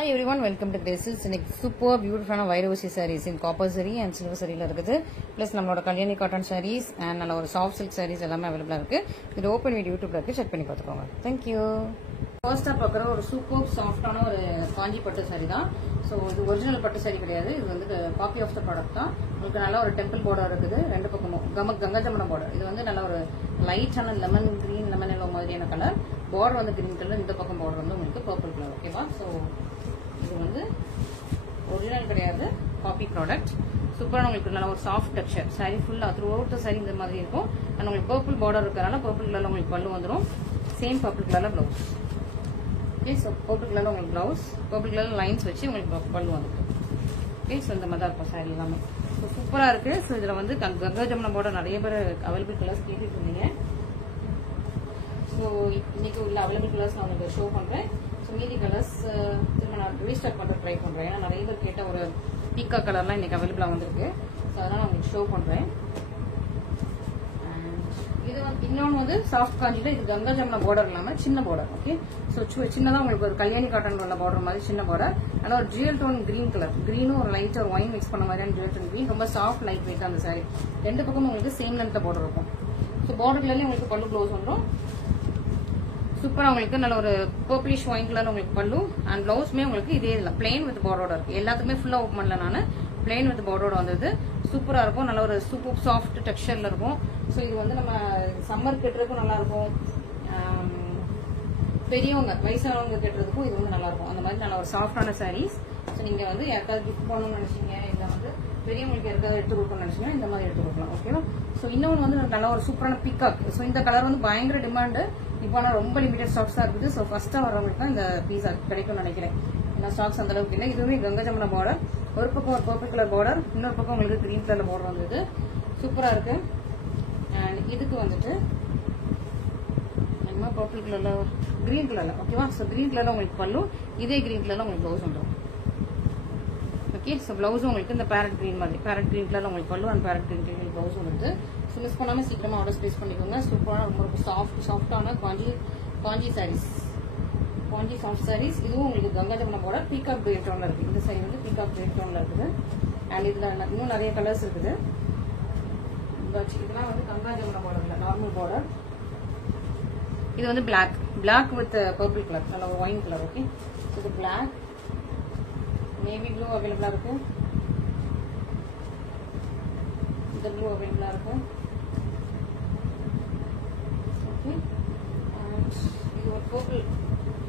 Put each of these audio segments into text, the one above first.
Hi everyone, welcome to Graces. In super beautiful Vairosi sarees in copper zari and silver zari la irukku. Plus nammaloda Kalyani cotton sarees and nalla or soft silk sarees ellame available irukku. Idu open video YouTube la irukku, check panni paathukonga. Thank you. First up pakra or super soft ana or kanji pattu saree da. So இது original pattu saree கிடையாது. இது வந்து copy of the product தான். உங்களுக்கு நல்ல ஒரு temple border இருக்குது. ரெண்டு பக்கமும் கங்கா ஜமுனா border. இது வந்து நல்ல ஒரு light ஆன lemon green lemon yellow மாதிரியான கலர். border வந்து green color, இந்த பக்கம் border வந்து உங்களுக்கு purple color. ஓகேவா? So இது வந்து ஒரிஜினல் கிடையாது, காப்பி ப்ராடக்ட். சூப்பரான உங்களுக்கு நல்ல ஒரு சாஃப்ட் டெக்ஸ்சர். சாரி ஃபுல்லா த்ரூ அவுட் சாரி இந்த மாதிரி இருக்கும். அண்ட் உங்களுக்கு பர்பிள் பார்டர் இருக்கறனால பர்பிள் கலர்ல உங்களுக்கு பல்லு வந்துரும். சேம் பர்பிள் கலர்ல ப்ளவுஸ். ஓகே, சோ பர்பிள் கலர்ல உங்களுக்கு ப்ளவுஸ், பர்பிள் கலர்ல லைன்ஸ் வச்சு உங்களுக்கு பல்லு வந்துரும். ஓகே, சோ இந்த மாதிரி இருக்கும் சாரி எல்லாமே. சோ சூப்பரா இருக்கு. சோ இதுல வந்து கங்கா ஜமுனா பார்டர் நிறைய பேர் அவைலபிள் கலர்ஸ் கேட்டுட்டு இருந்தீங்க. ஸோ இன்னைக்கு உள்ள அவைலபிள் கலர்ஸ் நான் உங்களுக்கு ஷோ பண்றேன். ஸோ மீதி கலர்ஸ் திரும்ப நான் ரீஸ்டாக் பண்ண ட்ரை பண்றேன். ஏன்னா நிறைய பேர் கேட்ட ஒரு பீக்கா கலர்லாம் இன்னைக்கு அவைலபிளா வந்திருக்கு. ஸோ அதனால நான் உங்களுக்கு ஷோ பண்றேன். இது வந்து இன்னொன்று வந்து சாஃப்ட் காஞ்சில இது கங்கா ஜமுனா பார்டர் இல்லாம சின்ன பார்டர். ஓகே, ஸோ சின்னதாக உங்களுக்கு ஒரு கல்யாணி காட்டன் உள்ள பார்டர் மாதிரி சின்ன பார்டர். ஆனால் ஒரு ஜுவல் டோன் கிரீன் கலர், கிரீனும் ஒரு லைட் ஒரு ஒயின் மிக்ஸ் பண்ண மாதிரியான ஜுவல் டோன் கிரீன். ரொம்ப சாஃப்ட் லைட் வெயிட் அந்த சாரி. ரெண்டு பக்கமும் உங்களுக்கு சேம் லென்த்ல பார்டர் இருக்கும். ஸோ பார்டர் கலர்லேயே உங்களுக்கு பல்லு ப்ளவுஸ் வந்துடும். சூப்பரா உங்களுக்கு நல்ல ஒரு பர்பிளிஷ் ஒயின் கலர்ல உங்களுக்கு பல்லு அண்ட் பிளவுஸ்மே உங்களுக்கு இதே இல்லை பிளெயின் வித் பார்டரோட இருக்கு. எல்லாத்துக்குமே ஃபுல்லா ஓப்பன் பண்ணல நான், பிளெயின் வித் பார்டரோட வந்தது. சூப்பரா இருக்கும், நல்ல ஒரு சூப்பர் சாஃப்ட் டெக்ஸ்சர்ல இருக்கும். ஸோ இது வந்து நம்ம சம்மர் கட்டுறதுக்கும் நல்லா இருக்கும், பெரியவங்க வயசானவங்க கட்டுறதுக்கும் இது வந்து நல்லா இருக்கும். அந்த மாதிரி நல்ல ஒரு சாஃப்டான சாரீஸ். ஸோ நீங்க வந்து யாருக்காவது கிஃப்ட் பண்ணணும்னு நினைச்சீங்க, இல்லை வந்து பெரியவங்களுக்கு யாருக்காவது எடுத்து கொடுக்கணும்னு நினைச்சீங்கன்னா இந்த மாதிரி எடுத்து கொடுக்கலாம். ஓகேவா? ஸோ இன்னொன்று வந்து நல்ல ஒரு சூப்பரான பிக்காக். ஸோ இந்த கலர் வந்து பயங்கர டிமாண்டு. இப்போ ஆனால் ரொம்ப லிமிடெட் ஸ்டாக்ஸ் தான் இருக்குது. ஸோ ஃபர்ஸ்டா வரவங்களுக்கு தான் இந்த பீஸ் கிடைக்கும்னு நினைக்கிறேன். ஏன்னா ஸ்டாக்ஸ் அந்த அளவுக்கு இல்லை. இதுவுமே கங்கா ஜமுனா பார்டர், ஒரு பக்கம் ஒரு பர்பிள் கலர் பார்டர், இன்னொரு பக்கம் உங்களுக்கு கிரீன் கலர்ல பார்டர் வந்தது. சூப்பரா இருக்கு. அண்ட் இதுக்கு வந்துட்டு நம்ம பர்பிள் கலர்ல கிரீன் கலர்ல, ஓகேவா? ஸோ கிரீன் கலர்ல உங்களுக்கு பல்லு, இதே கிரீன் கலர்ல உங்களுக்கு ப்ளவுஸ் வந்துடும். ஓகே, ஸோ பிளவுஸும் உங்களுக்கு இந்த பேரட் கிரீன் மாதிரி, பேரட் கிரீன் கலர்ல உங்களுக்கு pallu and parrot green colour blouse வந்துட்டு. ஸோ மிஸ் பண்ணாம சீக்கிரமா ஆர்டர் பிளேஸ் பண்ணிக்கோங்க. சூப்பரான ரொம்ப சாஃப்டான Kanchi sarees, Kanchi soft sarees. இதுவும் உங்களுக்கு Ganga Jamuna border peacock grey டோன்ல இருக்கு. இந்த சாரி வந்து பீகாக் கிரே டோன்ல இருக்குது. அண்ட் இதுல இன்னும் நிறைய கலர்ஸ் இருக்குது. இதெல்லாம் வந்து கங்கா ஜமுனா பார்டர்ல நார்மல் பார்டர். இது வந்து பிளாக் வித் பர்பிள் கலர், நல்ல ஒயின் கலர். ஓகே, இது பிளாக், நேவி ப்ளூ அவைலபிளா இருக்கு, இந்த ப்ளூ அவைலபிளா இருக்கு. ஓகே, இது ஒரு பர்பிள்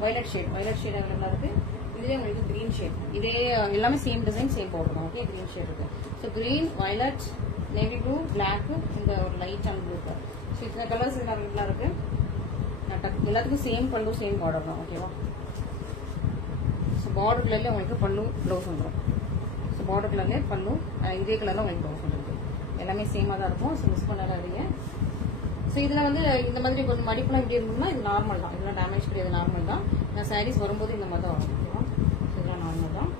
வயலட் ஷேட் அவைலபிளா இருக்கு. இதுலயே உங்களுக்கு கிரீன் ஷேட், இதே எல்லாமே சேம் டிசைன் சேம் பார்டர் தான். ஓகே, கிரீன் ஷேட் இருக்கு. So green, violet, navy blue, black, இந்த ஒரு light and blue colour. So இந்த கலர்ஸ் இதுல அவைலபிளா இருக்கு. எல்லாத்துக்கும் சேம் பல்லு சேம் பார்டர் தான். ஓகேவா? ஸோ பார்டர் கலர்ல உங்களுக்கு பல்லு ப்ளவுஸ் வந்துடும். ஸோ பார்டர் கலர்ல பல்லு, இதே கலர்ல உங்களுக்கு ப்ளவுஸ் வந்துருக்கு. எல்லாமே சேமா தான் இருக்கும். ஸோ மிஸ் பண்ணாதீங்க. ஸோ இதுல வந்து இந்த மாதிரி கொஞ்சம் மடிப்புலாம் இப்படி இருந்ததுன்னா இது நார்மல் தான், இதெல்லாம் டேமேஜ் கிடையாது, நார்மல் தான். நான் சாரீஸ் வரும்போது இந்த மாதிரி தான் வரும். ஓகேவா? இதெல்லாம் நார்மல் தான்.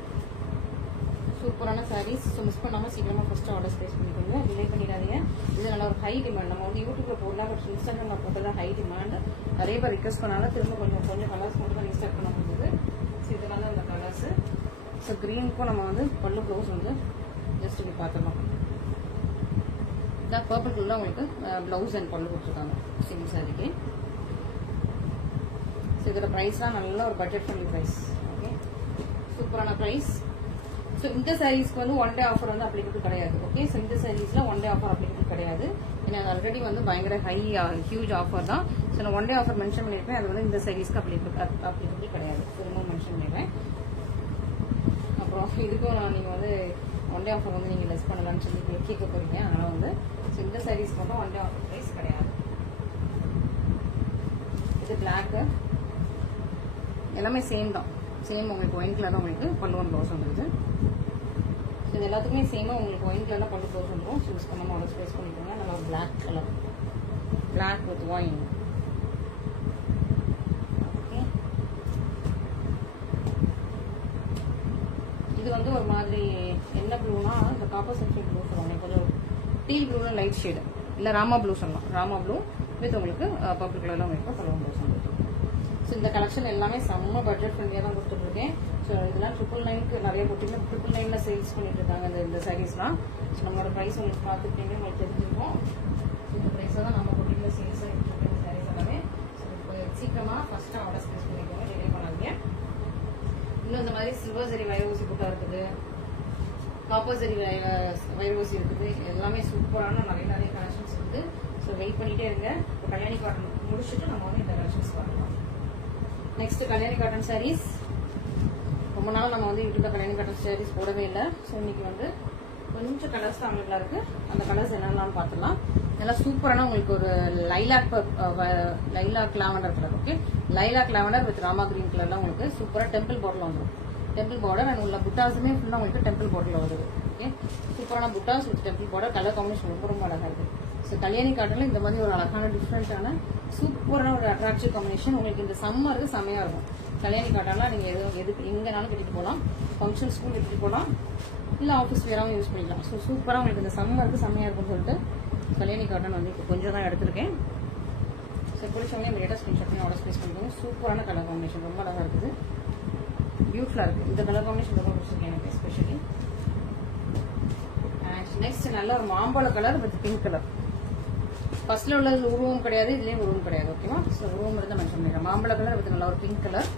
சூப்பரான சாரீஸ். ஸோ மிஸ் பண்ணாம சீக்கிரமா ஃபர்ஸ்ட் ஆர்டர் பிளேஸ் பண்ணிக்கோங்க, டிலே பண்ணிடாதீங்க. இது நல்ல ஒரு ஹை டிமாண்ட். நம்ம வந்து யூடியூப்ல போடலாம், பட் இன்ஸ்டாகிராம்ல போட்டதான் ஹை டிமாண்ட். நிறைய பேர் ரிக்வஸ்ட் பண்ணாலும் திரும்ப கொஞ்சம் கலர்ஸ் மட்டும் தான் ரீஸ்டார்ட் பண்ண முடியுது. ஸோ இதெல்லாம் தான் இந்த கலர்ஸ். ஸோ கிரீனுக்கும் நம்ம வந்து பல்லு ப்ளவுஸ் வந்து ஜஸ்ட் இப்படி பார்த்துக்கலாம். இதான் பர்பிள் கலர்ல உங்களுக்கு பிளவுஸ் அண்ட் பல்லு கொடுத்துருக்காங்க சிங்கிள் சாரிக்கு. ஸோ இதோட ப்ரைஸ்லாம் நல்ல ஒரு பட்ஜெட் ஃப்ரெண்ட்லி ப்ரைஸ். ஓகே, சூப்பரான ப்ரைஸ். ஸோ இந்த சாரீஸ்க்கு வந்து ஒன் டே ஆஃபர் வந்து அப்ளிகபிள் கிடையாது. ஓகே, ஸோ இந்த சாரீஸ்ல ஒன் டே ஆஃபர் அப்ளிகபிள் கிடையாது. ஏன்னா அது ஆல்ரெடி வந்து பயங்கர ஹியூஜ் ஆஃபர் தான். ஸோ நான் ஒன் டே ஆஃபர் மென்ஷன் பண்ணிருப்பேன். அது வந்து இந்த சாரீஸ்க்கு அப்ளிகபிள் கிடையாது. திரும்ப மென்ஷன் பண்ணிடுறேன். அப்புறம் இதுக்கும் நீங்க வந்து ஒன் டே ஆஃபர் வந்து நீங்க லெஸ் பண்ணலாம்னு சொல்லி கேட்க போறீங்க. அதனால வந்து இந்த சாரீஸ் மட்டும் ஒன் டே ஆஃபர் பிரைஸ் கிடையாது. இது பிளாக், எல்லாமே சேம் தான். சேம் உங்களுக்கு ஒயின் கலர் தான் உங்களுக்கு பல்லு ஒன் ப்ளவுஸ் வந்துருது. இது எல்லாத்துக்குமே சேமா உங்களுக்கு ஒயின் கலர்ல பல்லு ப்ளவுஸ் வந்துடும். சூஸ் பண்ணாம ஆர்டர் பிளேஸ் பண்ணிக்கோங்க. நல்லா ஒரு black colour, black with wine. இது வந்து ஒரு மாதிரி என்ன ப்ளூனா இந்த காப்பர் சல்ஃபேட் ப்ளூ சொல்லுவாங்க, கொஞ்சம் டீ ப்ளூல லைட் ஷேடு, இல்ல ராமா ப்ளூ சொல்லலாம். ராமா ப்ளூ வித் உங்களுக்கு பர்பிள் கலர்ல உங்களுக்கு பல்லு ப்ளவுஸ் வந்துடும். ஸோ இந்த கலெக்ஷன் எல்லாமே செம்ம பட்ஜெட் ஃப்ரெண்ட்லியாக தான் கொடுத்துட்டு இருக்கேன். ஸோ இதெல்லாம் 999க்கு நிறைய போட்டிங்க 999ல சேல்ஸ் பண்ணிட்டு இருக்காங்க இந்த சாரீஸ்லாம். ஸோ நம்மளோட ப்ரைஸ் உங்களுக்கு பார்த்துக்கிட்டீங்க உங்களுக்கு தெரிஞ்சிருக்கும். இந்த ப்ரைஸை தான் நம்ம போட்டிங்க சேல்ஸ் ஆகிட்டு இருக்கு இந்த சாரீஸ் எல்லாமே. ஸோ இப்போ சீக்கிரமாக ஃபர்ஸ்ட்டாக ஆர்டர் ப்ளேஸ் பண்ணிக்கோங்க, டிலே பண்ணாதீங்க. இன்னும் இந்த மாதிரி சில்வர் ஜரி வைரூசி புட்டா இருக்குது, காப்பர் ஜரி வைரூசி இருக்குது, எல்லாமே சூப்பரான நிறைய கலெக்ஷன்ஸ் இருக்குது. ஸோ வெயிட் பண்ணிட்டே இருங்க. இப்போ கல்யாணி காட்டன் முடிச்சுட்டு நம்ம வந்து இந்த கலெக்ஷன்ஸ் பார்க்கலாம். Next Kalyani cotton saris. ரொம்ப நாள் நம்ம வந்து யூடியூப்ல கல்யாணி காட்டன் சாரீஸ் போடவே இல்லை. ஸோ இன்னைக்கு வந்து கொஞ்சம் கலர்ஸ் தான் அவைலபிளா இருக்கு. அந்த கலர்ஸ் என்னெல்லாம் பார்த்துலாம். நல்லா சூப்பரான உங்களுக்கு ஒரு lilac lavender colour. Okay, lilac lavender with Rama green கலர்ல உங்களுக்கு சூப்பரா டெம்பிள் பார்டர்ல வந்துடும். டெம்பிள் பார்டர் அண்ட் உள்ள புட்டாஸுமே ஃபுல்லா உங்களுக்கு டெம்பிள் பார்டர்ல வருது. ஓகே, சூப்பரான புட்டாஸ் with temple border. Colour combination ரொம்ப அழகா இருக்கு. ஸோ கல்யாணி காட்டன்ல இந்த மாதிரி ஒரு அழகான டிஃப்ரெண்டான சூப்பரான ஒரு அட்ராக்டிவ் காம்பினேஷன் உங்களுக்கு இந்த சம்மருக்கு செமையா இருக்கும். கல்யாணி காட்டன்லாம் நீங்க எதுக்கு எங்கனாலும் கட்டிட்டு போகலாம், ஃபங்க்ஷன் ஸ்கூல் கட்டிட்டு போகலாம், இல்ல ஆஃபீஸ் வேறாவும் யூஸ் பண்ணிக்கலாம். ஸோ சூப்பரா உங்களுக்கு இந்த சம்மருக்கு செமையா இருக்கும்னு சொல்லிட்டு கல்யாணி காட்டன் வந்து இப்போ கொஞ்சம் தான் எடுத்திருக்கேன். ஸோ பிடிச்சவங்க இமீடியட்டா ஸ்கிரீன்ஷாட் பண்ணி ஆர்டர் ப்ளேஸ் பண்ணிக்கோங்க. சூப்பரான கலர் காம்பினேஷன் ரொம்ப அழகா இருக்குது, பியூட்டிஃபுல்லா இருக்கு. இந்த கலர் காம்பினேஷன் ரொம்ப பிடிச்சிருக்கேன் எனக்கு எஸ்பெஷலி. அண்ட் நெக்ஸ்ட் நல்ல ஒரு மாம்பழ கலர் வித் பிங்க் கலர். ஃபர்ஸ்ட்ல உள்ளது உருவம் கிடையாது, இதுலயும் உருவம் கிடையாது. ஓகேவா, ஸோ உருவம் இருந்தால் மென்ஷன் பண்ணிடுறேன். மாம்பழ கலர் வித் நல்ல ஒரு பிங்க் கலர்.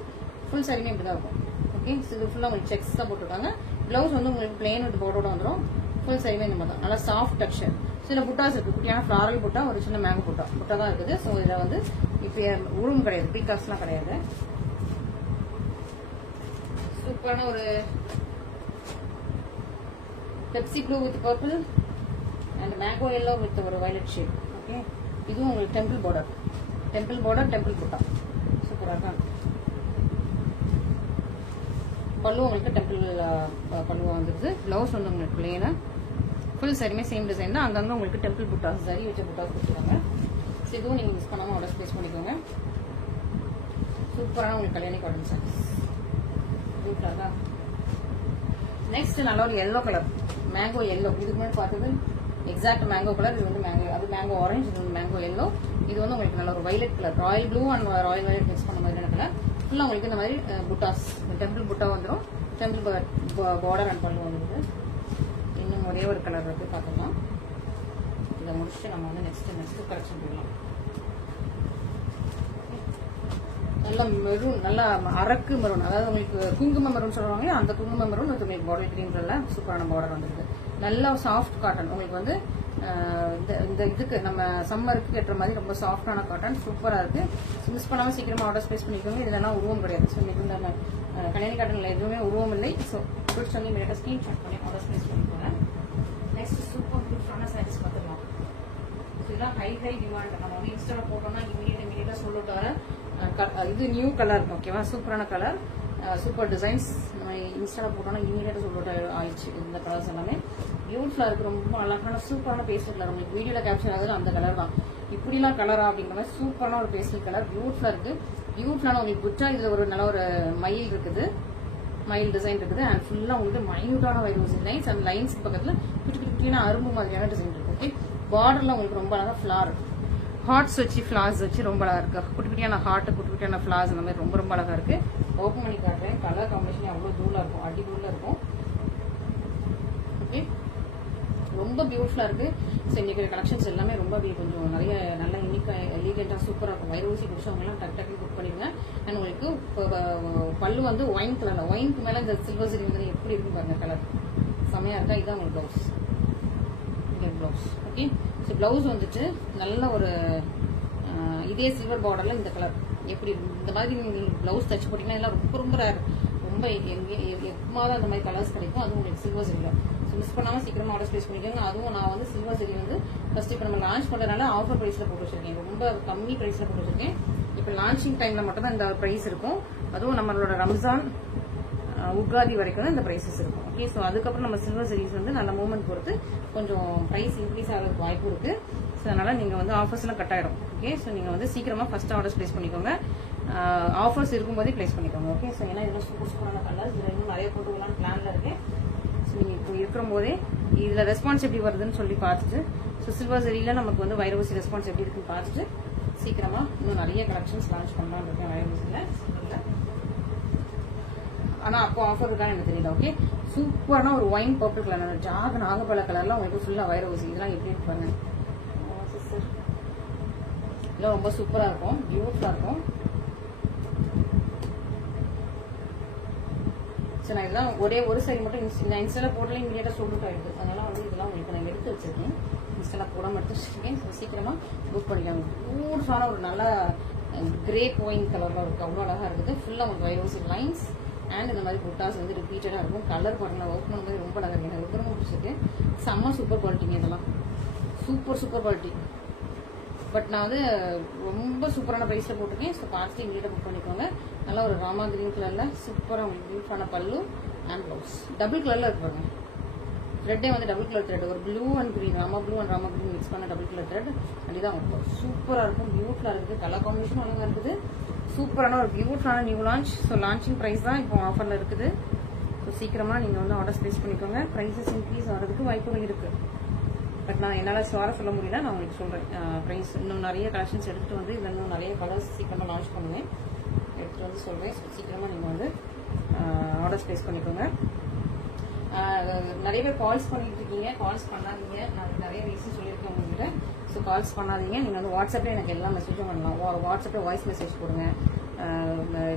ஃபுல் சாரியுமே இப்படிதான் இருக்கும். ஓகே, இது ஃபுல்லா உங்களுக்கு செக்ஸ் தான் போட்டுருக்காங்க. பிளவுஸ் வந்து உங்களுக்கு பிளெயின் வித் போர்டோட வந்துடும். ஃபுல் சாரியுமே இந்த மாதிரி தான் நல்லா சாஃப்ட் டெக்ஸ்சர். சில புட்டாஸ் இருக்கு, குட்டியான ஃபிளாரல் புட்டா, ஒரு சின்ன மேங்கோ புட்டா தான் இருக்குது. ஸோ இதுல வந்து இப்போ உருவம் கிடையாது, பீகாஸ்லாம் கிடையாது. சூப்பரான ஒரு Pepsi blue with purple and mango yellow with ஒரு வயலட் ஷேட். ஓகே, இதுவும் உங்களுக்கு டெம்பிள் பார்டர் டெம்பிள் புட்டா சூப்பராக தான். பல்லு உங்களுக்கு டெம்பிள் பல்லுவா வந்துருது. பிளவுஸ் வந்து உங்களுக்கு பிளேனா. ஃபுல் சாரியுமே சேம் டிசைன் தான். அங்கங்க உங்களுக்கு டெம்பிள் புட்டாஸ் சரி வச்ச புட்டாஸ் கொடுத்துருக்காங்க. ஸோ இதுவும் நீங்க மிஸ் பண்ணாம ஆர்டர் ப்ளேஸ் பண்ணிக்கோங்க. சூப்பரான உங்களுக்கு கல்யாணி காட்டன் சாரீஸ் சூப்பராக தான். நெக்ஸ்ட் நல்ல ஒரு எல்லோ கலர், மேங்கோ எல்லோ. இதுக்கு முன்னாடி பார்த்தது எக்ஸாக்ட் மேங்கோ கலர். இது வந்து மேங்கோ, அது மேங்கோ ஆரஞ்சு, இது வந்து மேங்கோ எல்லோ. இது வந்து உங்களுக்கு நல்ல ஒரு violet colour, Royal blue and Royal violet mix பண்ண மாதிரியான கலர். ஃபுல்லா உங்களுக்கு இந்த மாதிரி புட்டாஸ், டெம்பிள் புட்டா வந்துடும். டெம்பிள் பார்டர் அண்ட் பல்லு வந்துடுது. இன்னும் ஒரே ஒரு கலர் இருக்கு பார்க்கலாம். இதை முடிச்சுட்டு நம்ம வந்து நெக்ஸ்ட் கலெக்ஷன் போடலாம். நல்ல மெரூன், நல்லா அரக்கு மெரூன், அதாவது உங்களுக்கு குங்கும மெரூன் சொல்லுவாங்க. அந்த குங்கும மெரூன் உங்களுக்கு பாட்டில் கிரீன் கலர்ல சூப்பரான பார்டர் வந்துருக்கு. நல்ல சாஃப்ட் காட்டன் உங்களுக்கு வந்து இந்த இதுக்கு நம்ம சம்மருக்கு ஏற்ற மாதிரி ரொம்ப சாஃப்டான காட்டன் சூப்பரா இருக்கு. மிஸ் பண்ணாம சீக்கிரமா ஆர்டர் ப்ளேஸ் பண்ணிக்கோங்க. இதெல்லாம் உருவம் கிடையாது. ஸோ இன்னைக்கு இந்த கல்யாணி காட்டன்ல எதுவுமே உருவம் இல்லை. ஸோ பிடிச்சி வந்து இமீடியட்டா ஸ்கிரீன்ஷாட் பண்ணி ஆர்டர் ப்ளேஸ் பண்ணிக்கோங்க. நெக்ஸ்ட் சூப்பர் பியூட்டிஃபுல்லான சாரீஸ் பார்த்துக்கலாம். இதெல்லாம் ஹை டிமாண்ட். நம்ம வந்து இன்ஸ்டால போட்டோம்னா இமீடியட்டா சொல்லிட்டு வர இது நியூ கலர். ஓகேவா, சூப்பரான கலர், சூப்பர் டிசைன்ஸ். நம்ம இன்ஸ்டால போட்டோம்னா இமீடியட்டா சொல்லிட்டு ஆயிடுச்சு. இந்த கலர்ஸ் எல்லாமே பியூட்டிஃபுல்லா இருக்கு. ரொம்ப அழகான சூப்பரான பேஸ்டல் கலர். உங்களுக்கு வீடியோல கேப்சர் ஆகுது அந்த கலர் தான். இப்படிலாம் கலரா அப்படிங்கிற மாதிரி சூப்பரான ஒரு பேஸ்டல் கலர் பியூட்டிஃபுல்லா இருக்கு. பியூட்டிஃபுல்லான உங்களுக்கு புச்சா இதுல ஒரு நல்ல ஒரு மயில் இருக்குது, மயில் டிசைன் இருக்குது. அண்ட் ஃபுல்லா உங்களுக்கு மைன்யூட்டான வைரஸ் லைன்ஸ். அந்த லைன்ஸ் பக்கத்துல குட்டி குட்டியான அரும்பு மாதிரியான டிசைன் இருக்கு. ஓகே, பார்டர்ல உங்களுக்கு ரொம்ப அழகா ஃபிளார், ஹார்ட்ஸ் வச்சு ஃபிளார்ஸ் வச்சு ரொம்ப அழகா இருக்கு. குட்டி குட்டியான ஹார்ட், குட்டி குட்டியான ஃபிளார்ஸ் அந்த மாதிரி ரொம்ப அழகா இருக்கு. ஓப்பன் பண்ணி காட்டுறேன். கலர் காம்பினேஷன் அவ்வளவு தூளா இருக்கும், அடிபூலா இருக்கும். ஓகே, ரொம்ப பியூட்டிஃபுல்லா இருக்கு. ஸோ இன்னைக்கு கலெக்ஷன்ஸ் எல்லாமே ரொம்ப கொஞ்சம் நிறைய நல்ல யூனிக்கா எலிகென்டா சூப்பரா இருக்கும். வைரூசி குடிச்சவங்க எல்லாம் டக் டக்கு புக் பண்ணிருங்க. அண்ட் உங்களுக்கு பல்லு வந்து ஒயின் கலர்ல, ஒயினுக்கு மேல இந்த சில்வர் சரி வந்து எப்படி இருக்கு பாருங்க, கலர் செமையா இருக்கா. இதுதான் உங்களுக்கு blouse, blouse. Okay, so blouse வந்துட்டு நல்ல ஒரு இதே சில்வர் பார்டர்ல இந்த கலர் எப்படி இந்த மாதிரி நீங்க பிளவுஸ் தச்சு போட்டீங்கன்னா எல்லாம் ரொம்ப ரேர், ரொம்ப எப்பமாதான் அந்த மாதிரி கலர்ஸ் கிடைக்கும். அதுவும் உங்களுக்கு சில்வர் சரியில. ஸோ மிஸ் பண்ணாம சீக்கிரமா ஆர்டர் ப்ளேஸ் பண்ணிக்கோங்க. அதுவும் நான் வந்து சில்வர் சரி வந்து ஃபர்ஸ்ட் இப்போ நம்ம லான்ச் பண்றதுனால ஆஃபர் பிரைஸ்ல போட்டு வச்சிருக்கேன், ரொம்ப கம்மி பிரைஸ்ல போட்டு வச்சிருக்கேன். இப்போ லான்ச்சிங் டைம்ல மட்டும் தான் இந்த பிரைஸ் இருக்கும். அதுவும் நம்மளோட ரம்ஜான் உகாதி வரைக்கும் தான் இந்த பிரைசஸ் இருக்கும். ஓகே, ஸோ அதுக்கப்புறம் நம்ம சில்வர் சீரிஸ் வந்து நல்ல மூவ்மெண்ட் பொறுத்து கொஞ்சம் பிரைஸ் இன்க்ரீஸ் ஆகிறதுக்கு வாய்ப்பு இருக்கு. ஸோ அதனால நீங்க வந்து ஆஃபர்ஸ் எல்லாம் கட் ஆயிடும். ஓகே, ஸோ நீங்க வந்து சீக்கிரமா ஃபர்ஸ்ட் ஆர்டர்ஸ் பிளேஸ் பண்ணிக்கோங்க. ஆஃபர்ஸ் இருக்கும்போதே பிளேஸ் பண்ணிக்கோங்க. ஓகே, ஸோ ஏன்னா இதெல்லாம் சூப்பரான கலர்ஸ், இதுல இன்னும் நிறைய போட்டுக்கலாம் பிளான்ல இருக்கு. ஸோ நீங்க இப்போ இருக்கிற போதே இதுல ரெஸ்பான்ஸ் எப்படி வருதுன்னு சொல்லி பார்த்துட்டு, ஸோ சில்வர் சரியில நமக்கு வந்து வைரவசி ரெஸ்பான்ஸ் எப்படி இருக்குன்னு பார்த்துட்டு சீக்கிரமா இன்னும் நிறைய கலெக்ஷன்ஸ் லான்ச் பண்ணலாம்னு இருக்கேன் வைரவசியில. ஆனா அப்போ ஆஃபர் இருக்கான்னு எனக்கு தெரியல. ஓகே, சூப்பரான ஒரு ஒயின் பர்பிள் கலர், ஜாக நாகப்பழ கலர்ல உங்களுக்கு ஃபுல்லா வைர ஊசி. இதெல்லாம் எப்படி இருக்கு பாருங்க, இதெல்லாம் ரொம்ப சூப்பரா இருக்கும், பியூட்டிஃபுல்லா இருக்கும். சரி, நான் இதெல்லாம் ஒரே ஒரு சைடு மட்டும் இன்ஸ்டால போடல, இமீடியட்டா சொல்லிட்டு ஆயிடுது. அதனால வந்து இதெல்லாம் உங்களுக்கு நான் எடுத்து வச்சிருக்கேன், இன்ஸ்டால போடாம எடுத்து வச்சிருக்கேன். சீக்கிரமா புக் பண்ணிக்கோங்க. பியூட்டிஃபுல்லான ஒரு நல்ல கிரே கோயின் கலர்ல இருக்கு, அவ்வளவு அழகா இருக்குது. ஃபுல்லா உங்களுக்கு வைரோசி லைன்ஸ் அண்ட் இந்த மாதிரி புட்டாஸ் வந்து ரிப்பீட்டடா இருக்கும். கலர் பாருங்க, ஒர்க் பண்ணும்போது ரொம்ப அழகா இருக்கு, எனக்கு ரொம்ப பிடிச்சிருக்கு. செம்ம சூப்பர் குவாலிட்டிங்க, இதெல்லாம் சூப்பர் குவாலிட்டி. பட் நான் வந்து ரொம்ப சூப்பரான பிரைஸ்ல போட்டிருக்கேன். ஸோ பார்த்து இமீடியட்டா புக் பண்ணிக்கோங்க. நல்லா ஒரு ராமா கிரீன் கலர்ல சூப்பரா உங்களுக்கு பியூட்டிஃபுல்லான பல்லு அண்ட் பிளவுஸ். டபுள் கலர்ல இருக்கு பாருங்க, த்ரெட்டே வந்து டபுள் கலர் த்ரெட், ஒரு blue and green, Rama blue and Rama green mix பண்ண டபுள் கலர் த்ரெட். அதுதான் சூப்பரா இருக்கும், பியூட்டிஃபுல்லா இருக்குது. கலர் காம்பினேஷன் அழகா இருக்குது. சூப்பரான ஒரு பியூட்டிஃபுல்லான new launch. So launching price தான் இப்போ ஆஃபர்ல இருக்குது. ஸோ சீக்கிரமா நீங்க வந்து ஆர்டர் பிளேஸ் பண்ணிக்கோங்க. பிரைசஸ் இன்க்ரீஸ் ஆகிறதுக்கு வாய்ப்புகள் இருக்கு. பட் நான் என்னால் சொல்ல முடியல, நான் உங்களுக்கு சொல்றேன் ப்ரைஸ். இன்னும் நிறைய கலெக்ஷன்ஸ் எடுத்துட்டு வந்து இதில் இன்னும் நிறைய கலர்ஸ் சீக்கிரமா லான்ச் பண்ணுவேன், எடுத்துட்டு வந்து சொல்றேன். சீக்கிரமா நீங்க வந்து ஆர்டர் பிளேஸ் பண்ணிக்கோங்க. நிறைய பேர் கால்ஸ் பண்ணிட்டு இருக்கீங்க, கால்ஸ் பண்ணாதீங்க. நான் நிறைய ரீசன் சொல்லியிருக்கேன் உங்ககிட்ட. ஸோ கால்ஸ் பண்ணாதீங்க, நீங்க வந்து வாட்ஸ்அப்ல எனக்கு எல்லா மெசேஜும் பண்ணலாம். வாட்ஸ்அப்ல வாய்ஸ் மெசேஜ் போடுங்க,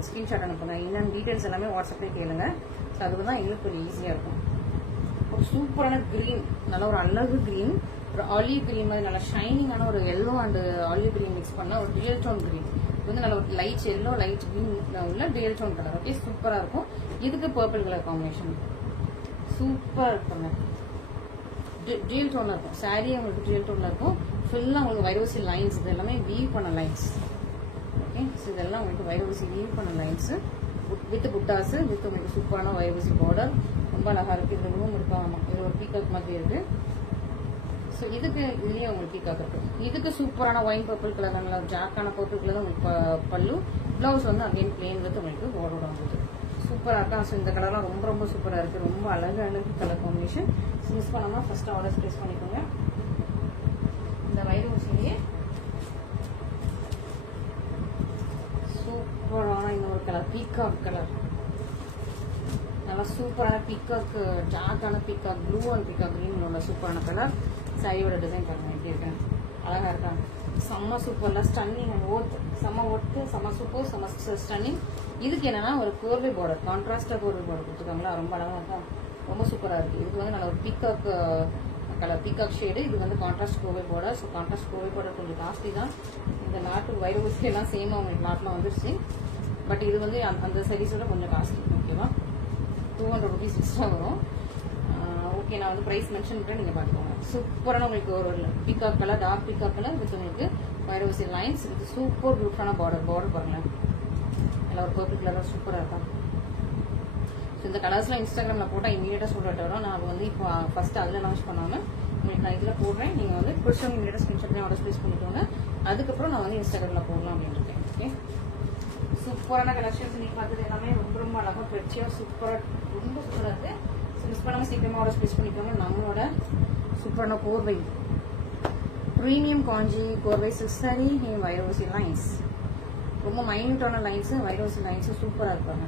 ஸ்கிரீன்ஷாட் அனுப்புங்க, இன்னும் டீடைல்ஸ் எல்லாமே வாட்ஸ்அப்லேயே கேளுங்க. ஸோ அதுக்கு தான் எங்களுக்கு கொஞ்சம் ஈஸியா இருக்கும். ஒரு சூப்பரான கிரீன், நல்ல ஒரு அழகு கிரீன், ஒரு ஆலிவ் கிரீன் மாதிரி நல்ல ஷைனிங்கான ஒரு yellow and olive green mix பண்ண ஒரு ரியல் டோன் கிரீன். இது வந்து நல்ல ஒரு லைட் எல்லோ லைட் கிரீன் உள்ள ரியல் டோன் கலர். ஓகே, சூப்பரா இருக்கும். இதுக்கு பர்பிள் கலர் காம்பினேஷன் சூப்பரா இருக்குங்க. ரியல் டோன்ல இருக்கும் சாரி, உங்களுக்கு ரியல் டோன்ல இருக்கும். ஃபுல்லா உங்களுக்கு வைரோசி லைன்ஸ், இது எல்லாமே வீவ் பண்ண லைன்ஸ். ஓகே, ஸோ இதெல்லாம் உங்களுக்கு வைரோசி வீவ் பண்ண லைன்ஸ் வித் புட்டாஸ், வித் உங்களுக்கு சூப்பரான வைரோசி பார்டர், ரொம்ப அழகா இருக்கு. இது ரூம் இருக்காமா, இது ஒரு பீகாக் மாதிரி இருக்கு. ஸோ இதுக்கு இதுலயே உங்களுக்கு பீகாக் இருக்கு. இதுக்கு சூப்பரான ஒயின் பர்பிள் கலர், நல்ல ஜாக்கான பர்பிள் கலர் உங்களுக்கு பல்லு. பிளவுஸ் வந்து அகைன் பிளேன் வித் உங்களுக்கு பார்டரோட வந்துருக்கு. சூப்பரா இருக்கா. ஸோ இந்த கலர்லாம் ரொம்ப சூப்பரா இருக்கு, ரொம்ப அழகு கலர் காம்பினேஷன். மிஸ் பண்ணாம ஃபர்ஸ்ட் ஆர்டர் பிளேஸ் பண்ணிக்கோங்க. இந்த வைரோசிலேயே சூப்பரான இன்னொரு கலர், பீகாக் கலர், நல்லா சூப்பரான பீகாக், டார்க்கான peacock blue and peacock green உள்ள சூப்பரான கலர். சாரியோட டிசைன் பாருங்க எப்படி இருக்கு, அழகா இருக்காங்க. செம்ம சூப்பர்ல ஸ்டன்னிங் அண்ட் ஒர்த், செம்ம சூப்பர், செம்ம ஸ்டன்னிங். இதுக்கு என்னன்னா ஒரு கோர்வை பார்டர், கான்ட்ராஸ்டா கோர்வை பார்டர் கொடுத்துருக்காங்களா, ரொம்ப அழகா இருக்கா, ரொம்ப சூப்பரா இருக்கு. இதுக்கு வந்து நல்ல ஒரு பீகாக் கலர், பீகாக் ஷேடு. இது வந்து contrast Kovai border. So contrast Kovai border கொஞ்சம் காஸ்ட்லி தான். இந்த நாட்டு வைரவசி எல்லாம் சேமா உங்களுக்கு நாட்டில் வந்துருச்சு. பட் இது வந்து அந்த சைஸோட கொஞ்சம் காஸ்ட்லி. ஓகேவா, 200 rupees எக்ஸ்ட்ரா வரும். ஓகே, நான் வந்து பிரைஸ் மென்ஷன் பண்ணுறேன், நீங்க பார்த்துக்கோங்க. சூப்பரான உங்களுக்கு ஒரு peacock colour, dark peacock colour with உங்களுக்கு வைரவசி லைன்ஸ் வித் சூப்பர் பியூட்டிஃபுல்லான பார்டர் பாருங்களேன், நல்லா ஒரு பர்பிள் கலர் சூப்பரா இருக்கும். ஸோ இந்த கலர்ஸ்லாம் இன்ஸ்டாகிராம்ல போட்டால் இமீடியட்டா சொல்லிட்டு வரும். நான் வந்து இப்போ ஃபர்ஸ்ட் அதில் லான்ச் பண்ணாமல் உங்களுக்கு நான் இதில் போடுறேன். நீங்க வந்து பிடிச்சவங்க இமீடியட்டா ஸ்கிரீன்ஷாட் பண்ணி ஆர்டர் பிளேஸ் பண்ணிக்கோங்க. அதுக்கப்புறம் நான் வந்து இன்ஸ்டாகிராம்ல போடலாம் அப்படின்னு இருக்கேன். ஓகே, சூப்பரான கலெக்ஷன்ஸ் இன்னைக்கு பார்த்தது எல்லாமே ரொம்ப அழகா ஃப்ரெஷ்ஷா சூப்பரா, ரொம்ப சூப்பரா இருக்கு. மிஸ் பண்ணாம சீக்கிரமா ஆர்டர் பிளேஸ் பண்ணிக்கோங்க. நம்மளோட சூப்பரான கோர்வை, பிரீமியம் காஞ்சி கோர்வை சில்க் சாரி, வைரோசி லைன்ஸ், ரொம்ப மைன்யூட்டான லைன்ஸ், வைரோசி லைன்ஸ் சூப்பரா இருப்பாங்க.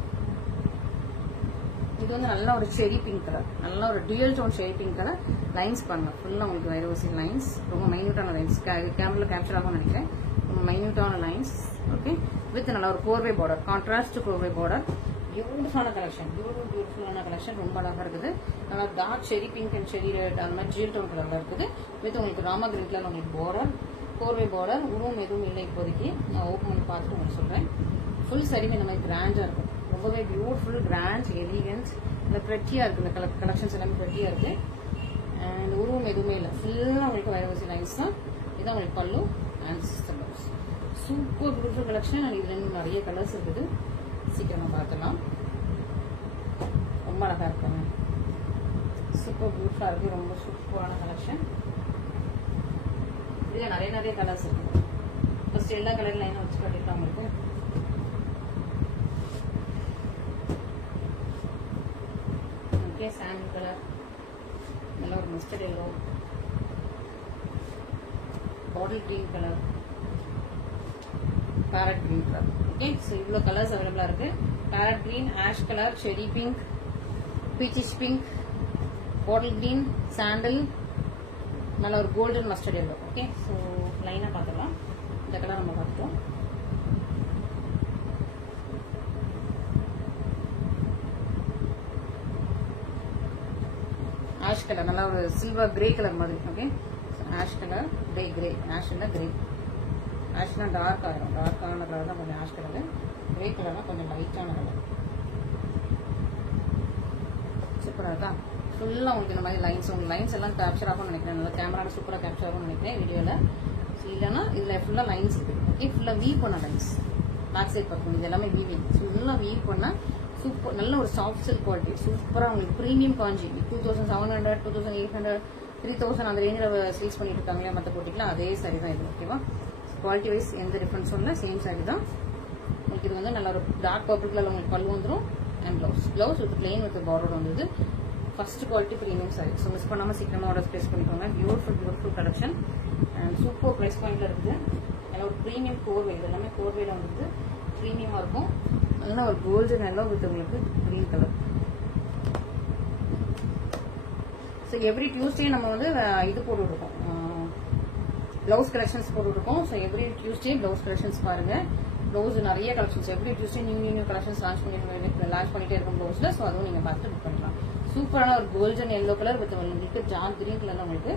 இது வந்து நல்ல ஒரு செரி பிங்க் கலர், நல்ல ஒரு டியூயல் டோன் செரி பிங்க் கலர் லைன்ஸ் பாருங்க. ஃபுல்லா உங்களுக்கு வைரோசி லைன்ஸ், ரொம்ப மைன்யூட்டான லைன்ஸ், கேமரா கேப்சர் ஆகும் நினைக்கிறேன். ரொம்ப மைன்யூட்டான லைன்ஸ். ஓகே, வித் நல்ல ஒரு கோர்வை பார்டர், கான்ட்ராஸ்ட் கோர்வை பார்டர். பியூட்டிஃபுல்லான கலெக்ஷன், பியூட்டிஃபுல்லான கலெக்ஷன், ரொம்ப அழகா இருக்குது. நல்லா டார்க் செரி பிங்க் அண்ட் செரி ரெட் அந்த மாதிரி ஜியல் டோன் கலர்ல இருக்குது. வித் உங்களுக்கு ராமா கிரீன் கலர் உங்களுக்கு பார்டர், கோர்வை பார்டர். உருவம் எதுவும் இல்லை இப்போதைக்கு, நான் ஓப்பன் பண்ணி பார்த்துட்டு உங்களுக்கு சொல்றேன். ஃபுல் சரிமே இந்த மாதிரி கிராண்டா இருக்கும், ரொம்பவே பியூட்டிஃபுல் கிராண்ட் எலிகன்ஸ். இந்த ப்ரெட்டியா இருக்கு, இந்த கலெக்ஷன்ஸ் எல்லாமே ப்ரெட்டியா இருக்கு. அண்ட் உருவம் எதுவுமே இல்லை, ஃபுல்லா உங்களுக்கு வைரவசி லைன்ஸ் தான். இதான் உங்களுக்கு pallu and sister blouse. Super beautiful collection. And இதுல இன்னும் நிறைய கலர்ஸ் இருக்குது, சீக்கிரமா பார்க்கலாம். ரொம்ப அழகா இருக்காங்க, சூப்பர் பியூட்டிஃபுல்லா இருக்கு, ரொம்ப சூப்பரான கலெக்ஷன். இதுல நிறைய கலர்ஸ் இருக்கு. ஃபர்ஸ்ட் எல்லா கலர் லைனும் வச்சு காட்டிக்கலாம் உங்களுக்கு. ஓகே, சாண்டல் கலர், நல்ல ஒரு மஸ்டர்ட் எல்லோ, பாட்டில் green colour, farad green colour. Okay, so இவ்வளோ கலர்ஸ் அவைலபிளா இருக்கு. பேரட் கிரீன், ஆஷ் கலர், செரி pink, peachish pink, bottle green, sandal, நல்ல ஒரு golden mustard yellow. Okay, so லைனாக பார்த்துக்கலாம். இந்த கலர் நம்ம பார்த்துட்டோம். ஆஷ் கலர், நல்லா ஒரு சில்வர் கிரே கலர் மாதிரி. Okay, ash colour, grey, ஆஷ்னா grey, ஆஷ்னா dark ஆகிடும். டார்க்கான கலர் தான் கொஞ்சம் ஆஷ் கலர், கிரே கலர்னா கொஞ்சம் லைட்டான கலர். சூப்பராக இருக்கா? ஃபுல்லாக உங்களுக்கு இந்த மாதிரி லைன்ஸ், உங்களுக்கு லைன்ஸ் எல்லாம் கேப்சர் ஆகும்னு நினைக்கிறேன். நல்லா கேமராவில் சூப்பராக கேப்சர் ஆகும்னு நினைக்கிறேன் வீடியோவில். இல்லைன்னா இதில் ஃபுல்லாக லைன்ஸ் இருக்குது. ஓகே, ஃபுல்லாக வீவ் பண்ண லைன்ஸ், பேக் சைட் பார்க்கணும். இது எல்லாமே வீவிங், ஃபுல்லாக வீவ் பண்ணால் சூப்பர், நல்ல ஒரு சாஃப்ட் சில்க் குவாலிட்டி. சூப்பராக உங்களுக்கு ப்ரீமியம் காஞ்சி 2700, 2800, 3000 அந்த ரேஞ்சில் சேல்ஸ் பண்ணிட்டு இருக்காங்களே மற்ற போட்டிக்கலாம். அதே சாரி தான் இது. ஓகேவா? குவாலிட்டி வைஸ் எந்த டிஃபரன்ஸும் இல்லை, சேம் சாரி தான். உங்களுக்கு இது வந்து நல்ல ஒரு டார்க் பர்பிள் கலர் உங்களுக்கு பல்லு வந்துடும். And blouse with plain with border வந்தது. First quality premium saree. So miss பண்ணாமல் சீக்கிரமாக ஆர்டர் பிளேஸ் பண்ணிக்கோங்க. Beautiful collection and super price பாயிண்ட்ல இருக்குது. நல்ல ஒரு ப்ரீமியம் கோர்வே, இது எல்லாமே கோர்வேல வந்துட்டு ப்ரீமியமாக இருக்கும். நல்ல ஒரு கோல்டன் எல்லோ வித் உங்களுக்கு green colour. So every Tuesday நம்ம வந்து இது போட்டு இருக்கோம், பிளவுஸ் கலெக்ஷன்ஸ் போட்டு இருக்கோம். So every Tuesday blouse collections பாருங்க. பிளவுஸ் நிறைய collections every Tuesday new collections launch பண்ணிட்டே இருக்கும் பிளவுஸ்ல. ஸோ அதுவும் நீங்க பார்த்து புக் பண்ணலாம். சூப்பரான ஒரு கோல்டன் எல்லோ கலர் வித் உங்களுக்கு டார்க் கிரீன் கலர்ல உங்களுக்கு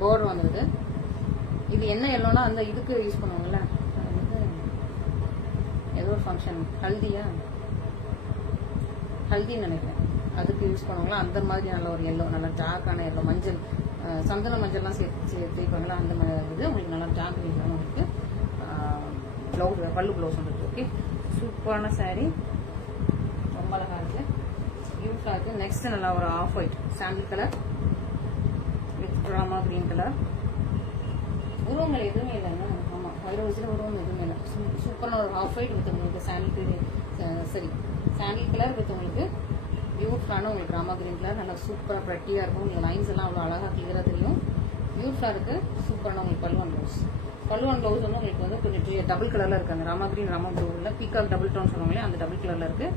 போர்டு வந்தது. இது என்ன எல்லோனா அந்த இதுக்கு யூஸ் பண்ணுவாங்கல்ல, ஏதோ ஒரு ஃபங்க்ஷன், ஹல்தின்னு நினைக்கிறேன், அதுக்கு யூஸ் பண்ணுவாங்களா அந்த மாதிரி நல்ல ஒரு எல்லோ, நல்ல டார்க்கான எல்லோ, மஞ்சள் சந்தன மஞ்சள்லாம் சேர்த்துப்பாங்களா அந்த மாதிரி இது உங்களுக்கு நல்லா டார்க் கிரீன் உங்களுக்கு ப்ளவுஸ் பல்லு ப்ளவுஸ் வந்துருக்கு. ஓகே, சூப்பரான சாரீ, ரொம்ப அழகா இருக்கு, பியூட்டிஃபுல்லா இருக்கு. நெக்ஸ்ட் நல்லா ஒரு off white sandal colour with ட்ராமா கிரீன் கலர். உருவங்கள் எதுவுமே இல்லைங்க. ஆமா, வைரோஸில் உருவம் எதுவுமே இல்லை. சூப்பரான ஒரு ஆஃப் ஒயிட் வித் உங்களுக்கு சாண்டில் கலர் வித் உங்களுக்கு பியூட்டிஃபுல்லான உங்களுக்கு ராமா கிரீன் கலர். நல்லா சூப்பராக ப்ரெட்டியாக இருக்கும். உங்களுக்கு லைன்ஸ் எல்லாம் அவ்வளோ அழகாக கிளியராக தெரியும். பியூட்டிஃபுல்லாக இருக்கு. சூப்பரான உங்களுக்கு பல்லுவன் ப்ளவுஸ் வந்து உங்களுக்கு வந்து கொஞ்சம் டபுள் கலர்ல இருக்கு. அந்த ராமா கிரீன் ராமா ப்ளூ இல்லை, பீகாக் டபுள் டோன் சொல்லுவாங்களே அந்த டபுள் கலர்ல இருக்கு.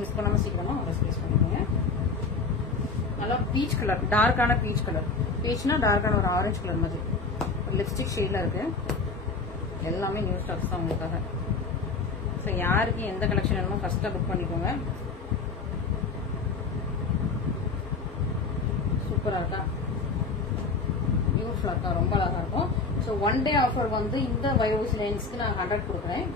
மிஸ் பண்ணாம சீக்கிரமா ஆர்டர் பிளேஸ் பண்ணிக்கோங்க. நல்லா பீச் கலர், டார்க்கான பீச் கலர். பீச்னா டார்க்கான ஒரு ஆரஞ்சு கலர் மாதிரி லிப்ஸ்டிக் ஷேட்ல இருக்கு. எல்லாமே நியூ ஸ்டாக்ஸ் தான் உங்களுக்காக. ஸோ யாருக்கு எந்த கலெக்ஷன் வேணுமோ ஃபர்ஸ்டா புக் பண்ணிக்கோங்க. சூப்பரா இருக்கா, பியூட்டிஃபுல்லா இருக்கா, ரொம்ப அழகா இருக்கும். ஸோ ஒன் டே ஆஃபர் வந்து இந்த வைரோசி லைன்ஸ்க்கு நான் 100 கொடுக்குறேன்.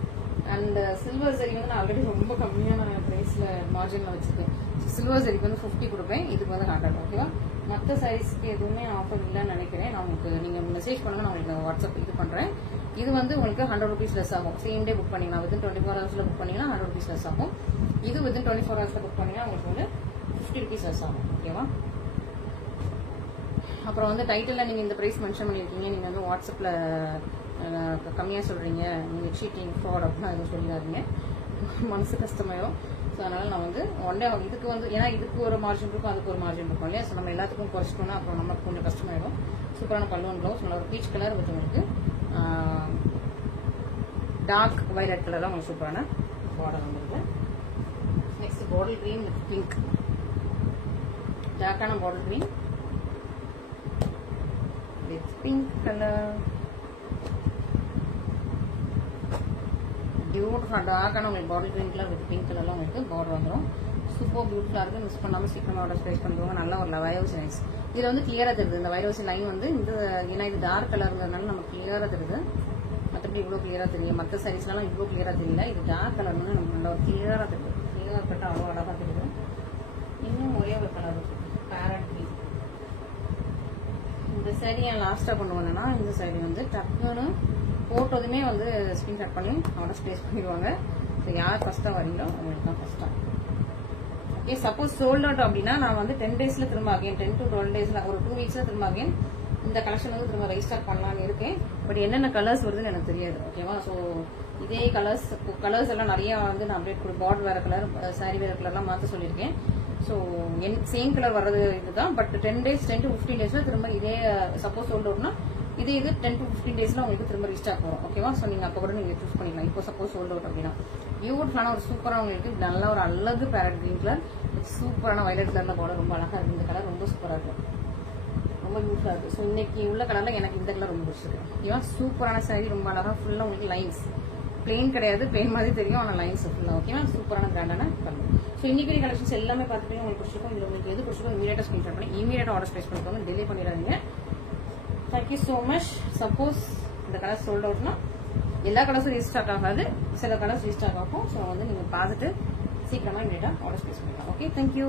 அண்ட் சில்வர் சரி வந்து நான் ஆல்ரெடி ரொம்ப கம்மியான பிரைஸ்ல மார்ஜின்ல வச்சிருக்கேன். சில்வர் சரிக்கு வந்து 50 கொடுப்பேன், இதுக்கு வந்து 100. ஓகேவா? மற்ற சாரீஸ்க்கு எதுவுமே ஆஃபர் இல்லைன்னு நினைக்கிறேன். நான் உங்களுக்கு நீங்க மெசேஜ் பண்ணுங்க, நான் உங்களுக்கு வாட்ஸ்அப் இது பண்றேன். இது வந்து உங்களுக்கு 100 rupees லெஸ் ஆகும். சேம் டே புக் பண்ணீங்கன்னா வித்தின் 24 hours புக் பண்ணீங்கன்னா 100 rupees லெஸ் ஆகும். இது வித்தின் 24 hours புக் பண்ணீங்கன்னா உங்களுக்கு வந்து 50 rupees லெஸ் ஆகும். ஓகேவா? அப்புறம் வந்து டைட்டில் நீங்க இந்த பிரைஸ் மென்ஷன் பண்ணிருக்கீங்க, நீங்க வந்து வாட்ஸ்அப்ல கம்மியா சொல்றீங்க, நீங்க சீட்டிங் ஃப்ராட் அப்படின்னா எதுவும் சொல்லிடாதீங்க, மனசு கஷ்டமாயிடும். ஸோ அதனால நான் வந்து ஒன் டே இதுக்கு வந்து ஏன்னா இதுக்கு ஒரு மார்ஜின் இருக்கும், அதுக்கு ஒரு மார்ஜின் இருக்கும் இல்லையா? ஸோ நம்ம எல்லாத்துக்கும் குறைச்சிட்டோம்னா அப்புறம் நமக்கு கொஞ்சம் கஷ்டமாயிடும். சூப்பரான பல்லுவன் ப்ளவுஸ், நல்ல ஒரு பீச் கலர் வித் உங்களுக்கு டார்க் வைலட் கலர் உங்களுக்கு சூப்பரான பார்டர் வந்துருக்கு. Next bottle green with pink, டார்க்கான bottle green with pink color, beautiful டார்க்கான உங்களுக்கு bottle green colour with pink கலர்ல உங்களுக்கு பார்டர் வந்துடும். சூப்பர் பியூட்டிஃபுல்லா இருக்கு. மிஸ் பண்ணாம சீக்கிரமா ஆர்டர் பிளேஸ் பண்ணிக்கோங்க. நல்ல ஒரு வைரோசி லைன்ஸ் இதுல வந்து கிளியரா தெரியுது. இந்த வைரோசி லைன் வந்து இந்த ஏன்னா இது டார்க் கலர்ங்கிறதுனால நமக்கு கிளியரா தெரியுது. மற்றபடி இவ்வளவு கிளியரா தெரியும். மற்ற சாரீஸ்லாம் இவ்வளவு கிளியரா தெரியல. இது டார்க் கலர்னு நமக்கு நல்ல ஒரு கிளியரா தெரியுது. கிளியரா பட்டு அவ்வளவு அழகா தெரியுது. இன்னும் ஒரே ஒரு கலர் இருக்கு, பேரட் கிரீன். இந்த சாரி ஏன் லாஸ்டா கொண்டு வந்தேன்னா இந்த சாரி வந்து டக்குன்னு போட்டதுமே வந்து ஸ்கிரீன்ஷாட் பண்ணி ஆர்டர் பிளேஸ் பண்ணிடுவாங்க. ஸோ யார் ஃபர்ஸ்டா வரீங்களோ அவங்களுக்கு தான் ஃபர்ஸ்டா. ஓகே, சப்போஸ் சோல்ட் அவுட் அப்படின்னா நான் வந்து 10 daysல திரும்ப அகைன் 10 to 12 daysல ஒரு 2 weeksல திரும்ப அகைன் இந்த கலெக்ஷன் வந்து திரும்ப ரீஸ்டார்ட் பண்ணலான்னு இருக்கேன். பட் என்னென்ன கலர்ஸ் வருதுன்னு எனக்கு தெரியாது. ஓகேவா? ஸோ இதே கலர்ஸ் எல்லாம் நிறைய வந்து நான் அப்டேட் கொடுப்பேன். பார்டர் வேற கலர், சாரி வேற கலர்லாம் மாற்ற சொல்லியிருக்கேன். ஸோ சேம் கலர் வர்றது இதுதான். பட் 10 to 15 daysல திரும்ப இதே சப்போஸ் சோல்ட் அவுட்னா இது 10 to 15 daysல உங்களுக்கு திரும்ப ரீஸ்டார்ட் வரும். ஓகேவா? ஸோ நீங்க அப்போ கூட நீங்க சூஸ் பண்ணிக்கலாம். இப்போ சப்போஸ் சோல்ட் அவுட் அப்படின்னா பியூட்டிஃபுல்லான ஒரு சூப்பரான உங்களுக்கு நல்ல ஒரு அழகு பேரட் கிரீன் கலர், சூப்பரான வயலட் கலர்ல பார்டர் ரொம்ப அழகா இருக்கு. இந்த கலர் ரொம்ப சூப்பரா இருக்கும், ரொம்ப பியூட்டிஃபுல்லா இருக்கு. ஸோ இன்னைக்கு உள்ள கலர்ல எனக்கு இந்த கலர் ரொம்ப பிடிச்சிருக்கு. ஓகேவா, சூப்பரான சாரி, ரொம்ப அழகா ஃபுல்லா உங்களுக்கு லைன்ஸ், பிளெயின் கிடையாது, பிளெயின் மாதிரி தெரியும், ஆனால் லைன்ஸ் ஃபுல்லா. ஓகேவா, சூப்பரான கிராண்டான கலர். ஸோ இன்னைக்கு கலெக்ஷன்ஸ் எல்லாமே பார்த்துட்டு உங்களுக்கு பிடிச்சிருக்கும். இதுல உங்களுக்கு எது பிடிச்சிருக்கோ இமீடியட்டா ஸ்கிரீன்ஷாட் பண்ணி இமீடியட்டா ஆர்டர் பிளேஸ் பண்ணிக்கோங்க, டிலே பண்ணிடாதீங்க. Thank you so much. சப்போஸ் இந்த கலர் சோல்ட் அவுட்னா எல்லா கலர்ஸும் ரீஸ்டாக் ஆகாது, சில கலர்ஸ் ரீஸ்டாக் ஆகும். ஸோ வந்து நீங்க பார்த்துட்டு சீக்கிரமா இமீடியட்டா ஆர்டர் பிளேஸ் பண்ணிக்கலாம். Okay, thank you.